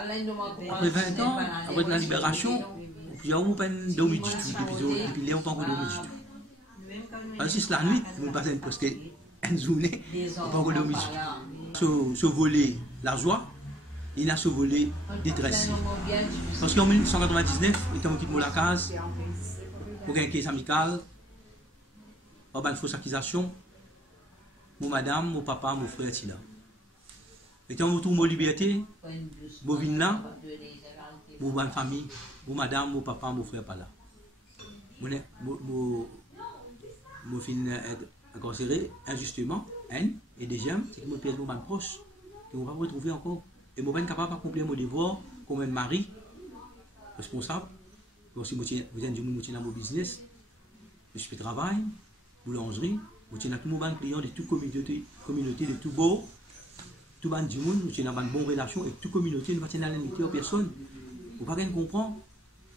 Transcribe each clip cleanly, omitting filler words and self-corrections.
Après 20 ans, après la libération, il y a un peu dormi du tout, depuis là, on pas encore dormi du tout. C'est la nuit, on passe presque une journée, on pas encore dormi du tout. Ce volet, la joie, il a ce volet détresse. Parce qu'en 1999, quand on quitte la case, pour gagner une caisse amicale, on a une fausse accusation, mon madame, mon papa, mon frère, c'est là. Et quand on retrouve ma liberté, je viens là, je suis une famille, mon madame, mon papa, mon frère pas là. Je finis être incarcéré injustement, et déjà, c'est que je perds mon proche, que je ne vais pas me retrouver encore. Et je ne suis pas capable d'accomplir mon devoir comme un mari responsable. Donc, si vous êtes dans mon business, je fais travail, boulangerie, je suis dans tout mon client de toute communauté, de tout beau. Tout le monde, nous sommes dans une bonne relation et toute communauté, nous sommes dans l'amitié aux personnes. Vous ne pouvez pas comprendre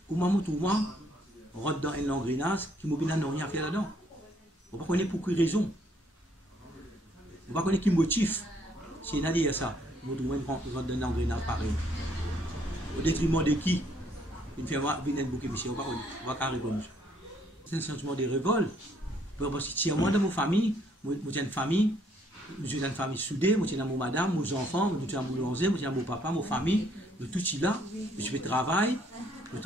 comment tout le monde rentre dans un engrenage qui n'a rien à faire là-dedans. Vous ne pouvez pas connaître pour quelle raison. Vous ne pouvez pas connaître quel motif. Si on a dit ça, vous rentre dans un engrenage pareil. Au détriment de qui? Il fait venir un bouquet, monsieur, on ne va pas reconnaître. C'est un sentiment de révolte. Parce que si moi dans ma famille, j'ai une famille, je suis dans une famille soudée, je suis dans mon madame, mes enfants, je suis dans mon boulanger, je suis dans mon papa, ma famille, tout est là. Je fais travail, dans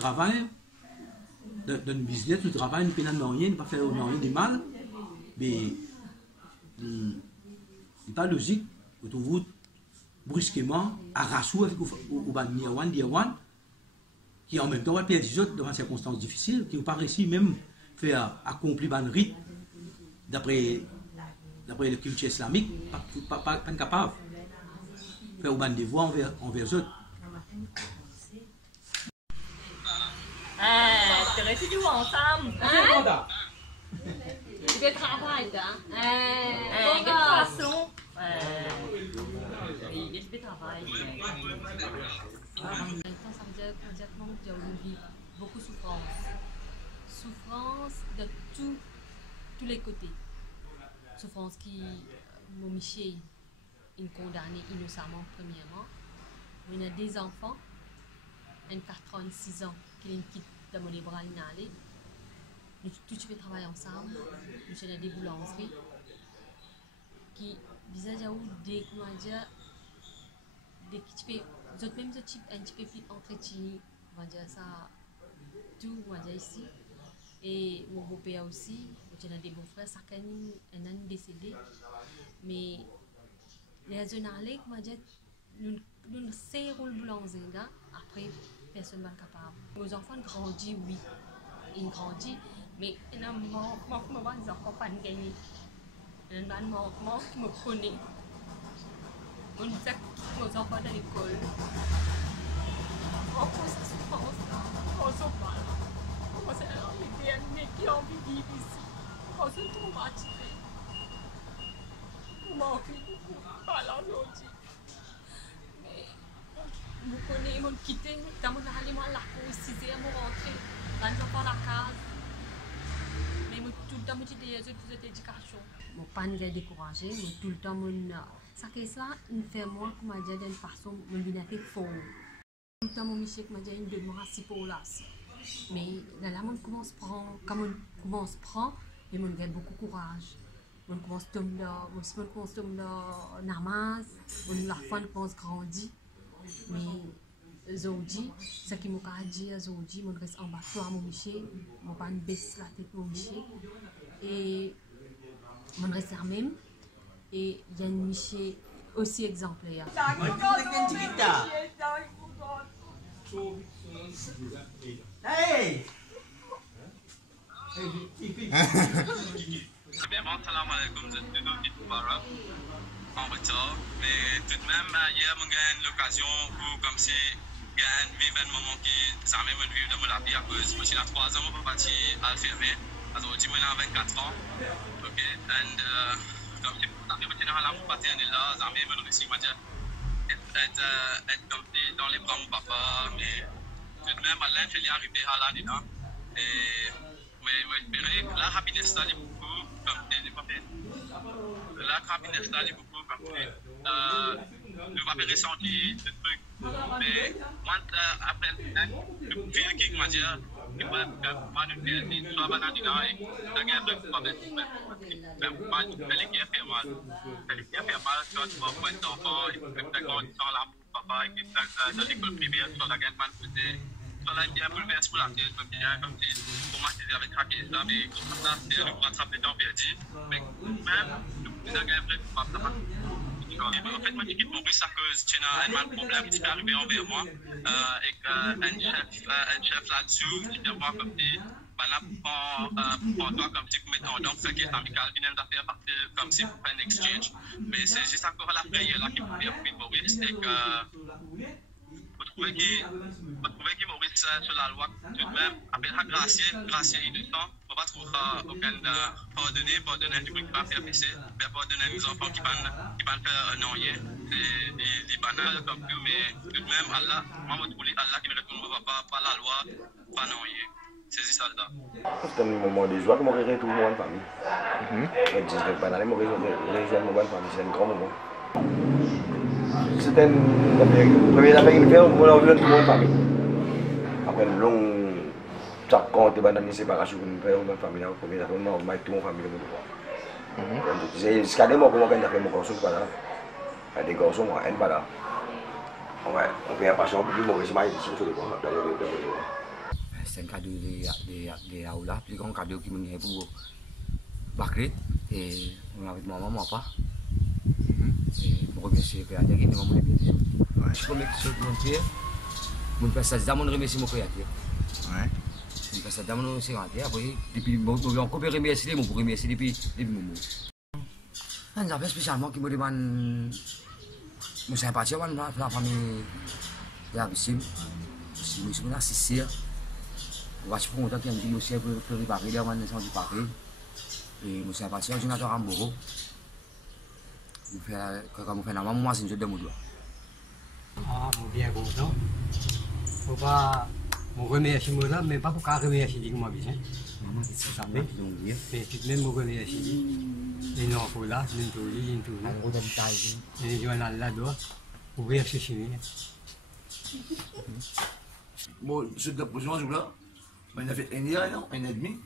le business, je travaille, je ne fais rien, je ne pas faire rien de mal. Mais ce n'est pas logique que vous brusquement arrachez au Banniawan, qui en même temps va perdre des autres dans des circonstances difficiles, qui n'ont pas réussi même à faire accomplir un rite d'après le culte islamique, pas capable de faire un devoir envers eux. Tu restes toujours ensemble. Tu fais travail, hein? De toute façon, je fais travail. Ça veut dire immédiatement que tu vis beaucoup de souffrance. Souffrance de tous les côtés. Souffrance qui m'a miché, une condamnée innocemment, premièrement. Il y a des enfants, un 4 ans, 6 ans, qui ont quitté dans mon bras, nous tous fait travailler ensemble, nous sommes des boulangeries qui visagent des, comment dire, des petits même ce type un petit peu plus entretenu, on va dire ça, tout, on va dire ici. Et mon beau-père aussi, j'ai des beaux-frères, chacun un an décédé. Mais les jeunes allés, comment dire, nous serrons le boulanger, après personne n'est capable. Nos enfants grandissent, oui, ils grandissent, mais il y a un manquement qui ne enfants pas gagner. Il y a un manquement qui me connaît. On dit que nos enfants dans l'école. On pense à ce souffrance-là, on s'en parle. On s'est les derniers qui ont envie de vivre ici. On se traumatisé. On manque beaucoup. Voilà aujourd'hui. Mais vous connaissez, vous quittez, dans mon allée, moi, la cour, 6 heures, vous rentrez, dans les enfants, la case. Mais tout le temps, je dis des autres éducation. Je ne suis pas découragée, mais tout le temps, ça fait ça, il fait moi, comme je dis, d'une façon, je suis fort. Tout le temps, je suis une demande si pour là. Mais là, on commence à prendre, comme on commence à prendre, et on a beaucoup de courage. On commence à tomber dans namaz, la fin commence à grandir. Mais aujourd'hui, ce qui m'a dit aujourd'hui, on reste en bas de mon miché, on va baisser la tête mon miché. Et on reste là même. Et il y a une miché aussi exemplaire. Hey! Premièrement, salam alaikum, je suis de Barab, en retard, mais tout de même, hier, j'ai eu l'occasion pour, comme si, vivre un moment qui, ça m'a même vécu dans la vie à cause, je suis là 3 ans, je suis parti à le fermer, aujourd'hui, je suis 24 ans, ok, et comme je suis dans la paternelle là, ça m'a même réussi, être dans les bras de mon papa, mais tout de même, Alain fait arriver à là-dedans. Et j'espérais que la happiness là est beaucoup comme c'est pas fait. La happiness là est beaucoup comme c'est. Ne pas ressentir ce truc Mais moi, après, le pire qui m'a dit, que moi, je soit banal dedans et ça gagne de problème. Mais moi, je fais les guerres faire mal. Les guerres faire mal, quand tu vas prendre ton enfant, et puis quand tu sens l'amour, papa, et que dans l'école primaire, soit la gagne mal côté. Là, il y a un bouleverse pour la tête, comme si pour moi, c'était avec craquer ça, mais comme ça, c'est le rattraper temps perdu. Mais même, le plus agréable, c'est pas ça. En fait, moi, je quitte Maurice à cause qu'il y a un problème qui est arrivé envers moi. Et un chef là-dessous, qui était moi comme si, pour toi, comme si, mettons, donc, ce qui est amical, qui n'aime pas faire partie comme si pour faire un exchange. Mais c'est juste encore la prière là qui m'a fait quitter Maurice, et que. Vous trouvez qu'il Maurice sur la loi, tout de même, appelle à gracier innocent, on va trouver aucun pardonner du bruit pas faire baisser, mais pardonner les enfants qui vont faire non rien, c'est banal comme tout, mais tout de même, Allah, moi, je trouve Allah qui me retourne pas la loi, pas non rien. C'est ça là. C'est un moment de joie que je retrouve mon famille. Le 19 banal, je rejoins mon famille, c'est un grand moment. C'était la première affaire qu'il fait, on a vu tout le monde famille. Après une longue chaque quand tu vas dans une séparation, on fait une famille, la première affaire, on met tout mon famille le monde. J'ai scadé moi comment on fait mon garçon pas là. Des garçons moi un pas là. On fait un patient plus mauvais mal sur le quoi. C'est un cadeau de Aoula, plus grand cadeau qui me pour Bakri et on avait maman moi pas. Je remercie le créateur qui m'a montré bien. Je remercie mon Dieu. Mon père ça mon remercie mon créateur. Ouais. Mon père ça mon créateur après depuis mon encore remercier mon remercier depuis mon mot. Un appel spécialement qui me demande mon sympathie la famille de Abissim. Si nous sommes là c'est on va se prendre autant qu'il y a un aussi pour préparer les organisations du Paris. Et mon sympathie au sénateur Amboro. Quand on fait la maman, c'est une chose de mon doigt. Ah, bien content. Faut pas me remercier moi là, mais pas pour qu'à remercier dit que moi bien. C'est ça mais tout de même me remercier. Et non pour là, c'est une tout. Et je vais là-dedans pour remercier chez lui. Bon, ce de prison, je là, il a fait un an, non, un an et demi.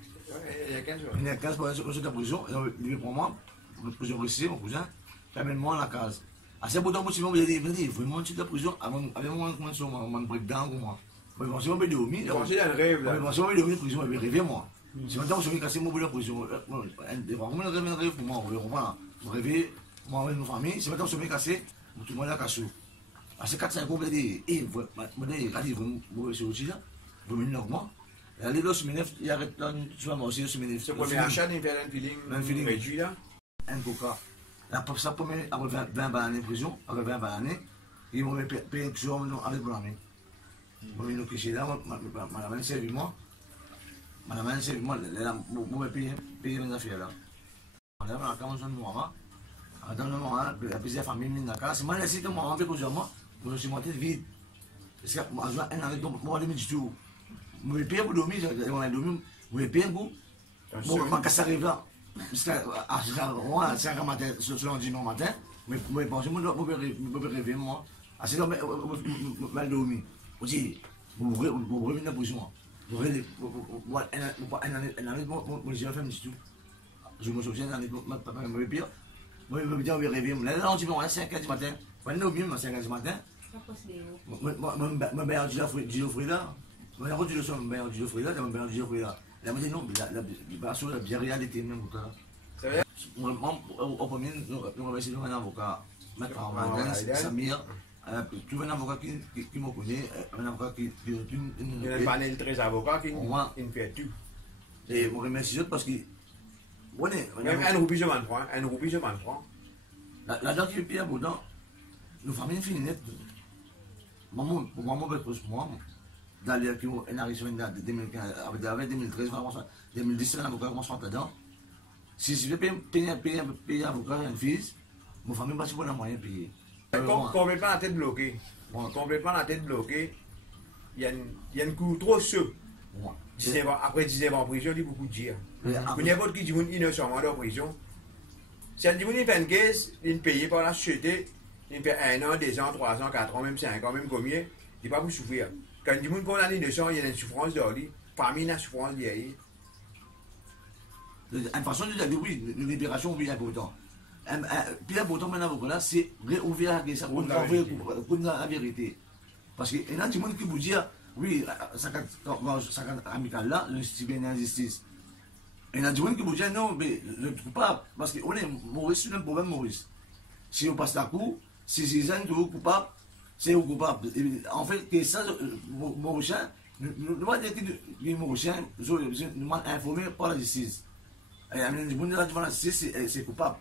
Il y a 15 pour ce de prison, il pour moi, pour prison russie, mon cousin. Amène-moi à la case. À ce bout d'un moment, vous avez dit, vraiment, tu es de prison, avec moi, comment sur mon breakdown pour moi. Je pense que je vais dormir. Je pense que je vais dormir en prison, je vais rêver moi. Si maintenant je vais casser mon bout de prison, je vais rêver pour moi, je vais rêver, moi avec ma famille, si maintenant je vais casser, tout le monde a cassé. À ces 4-5 ans, vous avez dit, vous avez aussi là, vous venez avec moi. Les deux semaines, il y a moi aussi, 2 semaines. Ce premier achat, il fait un feeling réduit là. Un coca. Ça pour après 20 balles en prison, après 20 balles années, ils m'ont payé une prison avec mon ami. Je suis cliché là, madame servi moi. Madame servi moi, je vais payer mes affaires là. Madame a commencé à me voir. Dans le moment, la plusieurs familles dans la casa. Si moi, je moi, je me suis monté vide. Parce que moi, un an, moi, je me dis tout. Je vais payer pour dormir, je vais payer un coup. Je vais casser arrive là. C'est un matin, ce lundi matin, mais je pense que je peux rêver moi. C'est mal dormi. Aussi, vous revenez dans la prison. Vous revenez, un année, moi j'ai fait un petit tout. Je me souviens d'un année, papa me pire. Moi je me dis, on va rêver. Là, on dit, on est à 5h du matin. On est au mieux, à 5h du matin. Je vais du fruit là. Je vais du fruit là, je vais du fruit là. La me dit non, la bien réalité même. Au premier, nous remercions un avocat, Maître Samir, tu vois un avocat qui me connaît, un avocat qui il y a un panel 13 avocats qui fait tout. Et je remercie parce que. Même un roupi, je m'en prends. La dent qui est pire, nous familles finies. Maman, moi, dans les qui ont arrivé en 2015, avec 2013, 2017, l'avocat commence à dedans. Si je veux payer avocat et un fils, mon famille va se prendre un moyen de payer. Complètement la tête bloquée. Complètement la tête bloquée. Il y a un coup trop chaud. Après 19 ans en prison, il y a beaucoup de dire. Pour n'importe qui dit innocent en prison, si elle dit qu'il fait une caisse, il paye par la société, il fait 1 an, 2 ans, 3 ans, 4 ans, même 5 ans, même combien, il n'est pas pour souffrir. Quand du monde condamné innocent, il y a une souffrance de lui, famille, une souffrance de lui. Une façon de dire, oui, une libération, oui, important. Puis l'important maintenant, là, c'est réouvrir la question, pour la vérité. Parce qu'il y a des gens qui vous disent, oui, ça amical là, le système d'injustice. Il y a des gens qui vous disent, non, mais je ne trouve pas, parce qu'on est Maurice, c'est un problème Maurice. Si on passe la cour, si c'est gens qui sont coupables, c'est eux coupables. En fait, c'est ça, Mauricien, nous ne dire que les Mauriciens, nous sommes informés par la justice. Et il y a des gens qui vont la justice, c'est coupable.